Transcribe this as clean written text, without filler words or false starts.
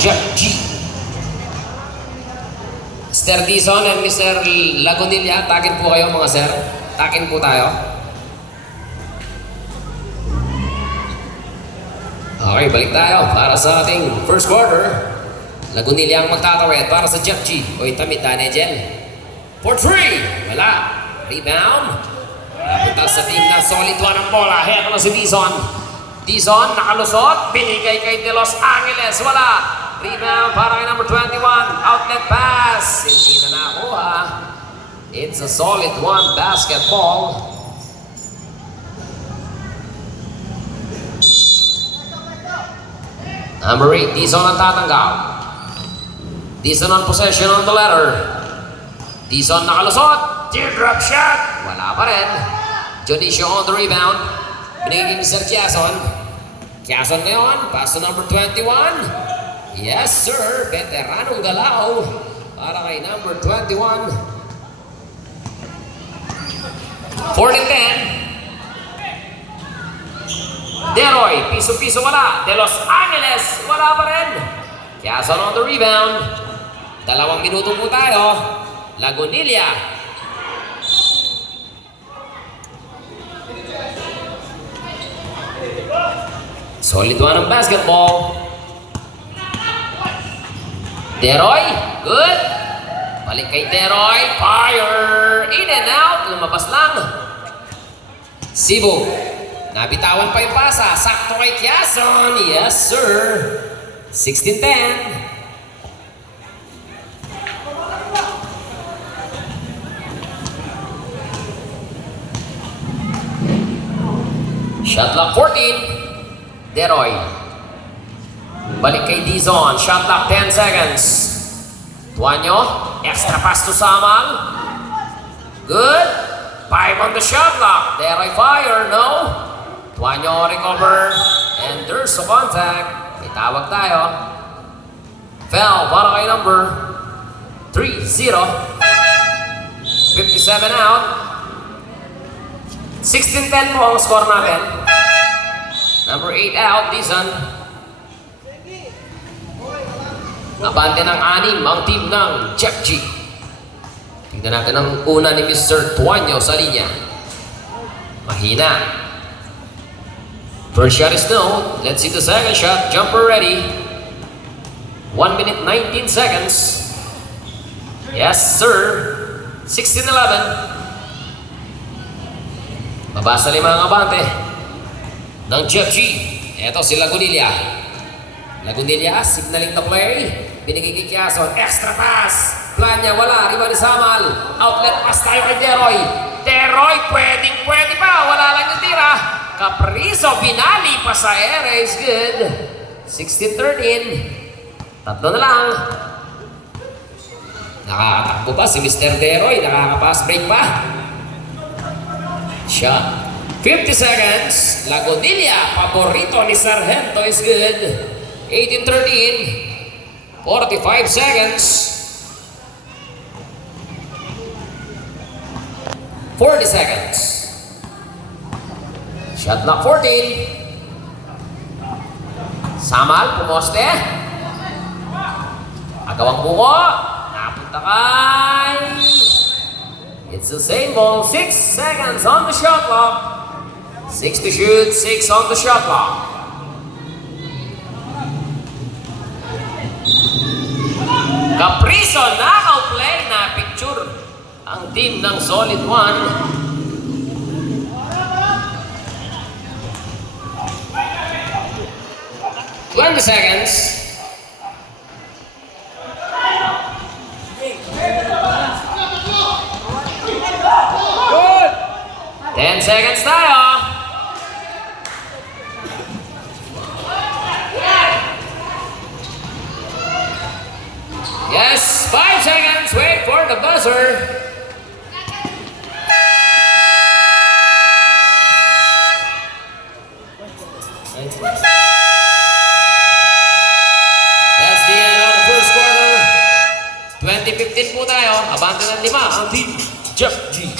Jeff G. Mr. Dizon and Mr. Lagunilla, takin po kayo mga sir. Takin po tayo. Okay, balik tayo para sa ating first quarter. Lagunilla ang magtatawid para sa Jeff G. Oy, tamid na Nigel. For 3. Wala. Rebound. Napunta sa team na solid one ang bola. Heto na si Dizon. Dizon nakalusot. Binigay kay De Los Angeles. Wala. Rebound para kay number 21. Outlet pass. Hindi na nakuha. It's a solid one basketball. Number 8, Dizon ang tatanggap. Dizon on possession on the letter. Dizon nakalusot. Teardrop shot. Wala pa rin. Jodicio on the rebound. Binigay kay Mr. Quezon. Quezon ngayon. Pass to number 21. Yes, sir. Veteranong galaw. Para kay number 21. 40-10. Deroy, piso-piso wala. De Los Angeles, wala pa rin. Quezon on the rebound. 2 minuto po tayo. Lagunilla. Solid one ang basketball. Deroy, good. Balik kay Deroy. Fire. In and out. Lumabas lang. Cebu. Nabitawan pa yung pasa. Sakto kay Quezon. Yes, sir. 16-10. Shot clock 14. Deroy. Balik kay Dizon. Shot clock 10 seconds. Tuanyo. Extra pass to Samal. Good. 5 on the shot clock. Deroy fire. No. Tuanyo recover. And there's a contact. May tawag tayo. Foul para kay number 3-0. 57 out. 16-10 po ang score natin. Number 8 out, Dizon. Abante ng 6 ang team ng Jeff G. Tignan natin ang una ni Mr. Tuanyo sa linya. Mahina. First shot is no. Let's see the second shot. Jumper ready. 1 minute 19 seconds. Yes, sir. 16-11. Mabasa 5 ang abante ng Jeff G. Eto si Lagunilla. Lagunilla, signaling the play. Binigay kay Quezon. Extra pass. Plan niya, wala. Riba ni Samal. Outlet pass tayo kay Deroy. Deroy, pwede pa. Wala lang yung tira. Caprizo, binali pa sa ere. Is good. 16-13. Tatlo na lang. Nakakatakbo pa si Mr. Deroy. Nakaka-pass break pa. Shot. 50 seconds. Lagunilla, paborito ni Sargento is good. 18-13. 45 seconds. 40 seconds. Shot clock 14. Samal, pumoste. Agawang bungo. Napunta kay... It's the same ball. 6 seconds on the shot clock. 6 to shoot, 6 on the shot clock. Caprizo, knockout play na picture ang team ng solid one. Twenty seconds. 10 seconds tayo. Yes, 5 seconds. Wait for the buzzer. That's the end of the first quarter. 20-15 po tayo. Abante ng 5 ang team Jeff G.